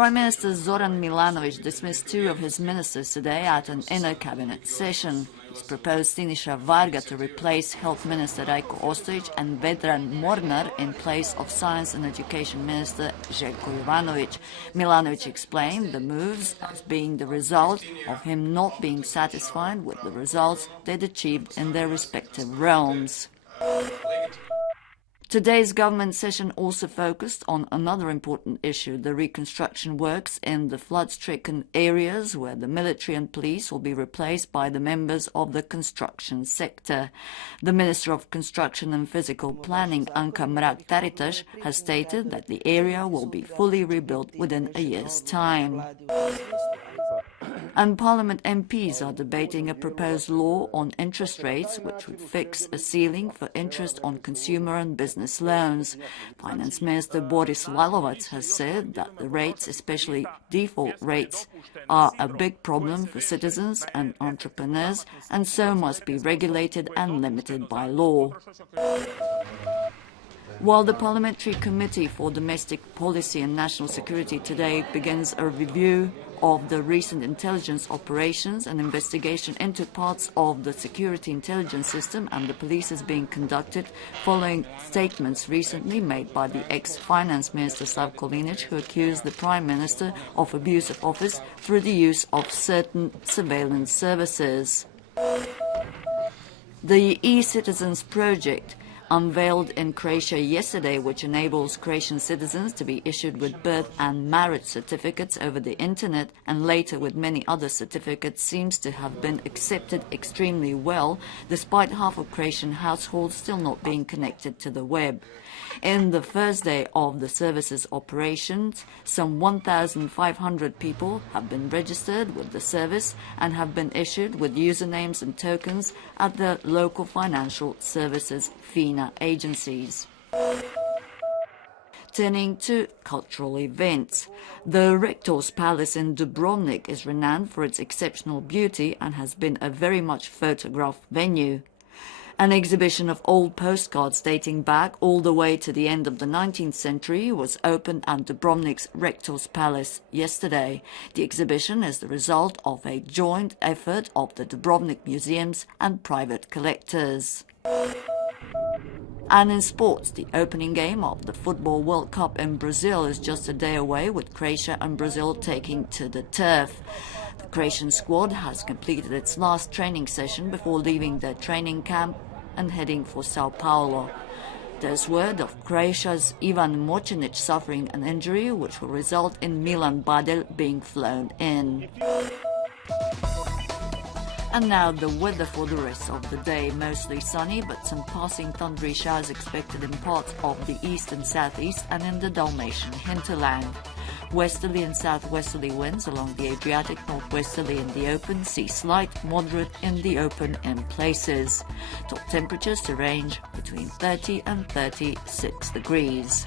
Prime Minister Zoran Milanovic dismissed two of his ministers today at an inner cabinet session. He's proposed Siniša Varga to replace Health Minister Rajko Ostojić and Vedran Mornar in place of Science and Education Minister Željko Jovanović. Milanovic explained the moves as being the result of him not being satisfied with the results they'd achieved in their respective realms. Today's government session also focused on another important issue, the reconstruction works in the flood-stricken areas where the military and police will be replaced by the members of the construction sector. The Minister of Construction and Physical Planning, Anka Mrak-Taritaš, has stated that the area will be fully rebuilt within a year's time. And Parliament MPs are debating a proposed law on interest rates which would fix a ceiling for interest on consumer and business loans. Finance Minister Boris Lalovac has said that the rates, especially default rates, are a big problem for citizens and entrepreneurs and so must be regulated and limited by law. While the Parliamentary Committee for Domestic Policy and National Security today begins a review of the recent intelligence operations, an investigation into parts of the security intelligence system and the police is being conducted following statements recently made by the ex-finance minister Slavko Linić, who accused the Prime Minister of abuse of office through the use of certain surveillance services. The e-Citizens project unveiled in Croatia yesterday, which enables Croatian citizens to be issued with birth and marriage certificates over the internet and later with many other certificates, seems to have been accepted extremely well, despite half of Croatian households still not being connected to the web. In the first day of the service's operations, some 1,500 people have been registered with the service and have been issued with usernames and tokens at the local financial services FINA agencies. Turning to cultural events. The Rector's Palace in Dubrovnik is renowned for its exceptional beauty and has been a very much photographed venue. An exhibition of old postcards dating back all the way to the end of the 19th century was opened at Dubrovnik's Rector's Palace yesterday. The exhibition is the result of a joint effort of the Dubrovnik museums and private collectors. And in sports, the opening game of the Football World Cup in Brazil is just a day away, with Croatia and Brazil taking to the turf. The Croatian squad has completed its last training session before leaving their training camp and heading for Sao Paulo. There's word of Croatia's Ivan Mocinic suffering an injury which will result in Milan Badel being flown in. And now the weather for the rest of the day. Mostly sunny, but some passing thundery showers expected in parts of the east and southeast and in the Dalmatian hinterland. Westerly and southwesterly winds along the Adriatic, northwesterly in the open, sea slight, moderate in the open in places. Top temperatures to range between 30 and 36 degrees.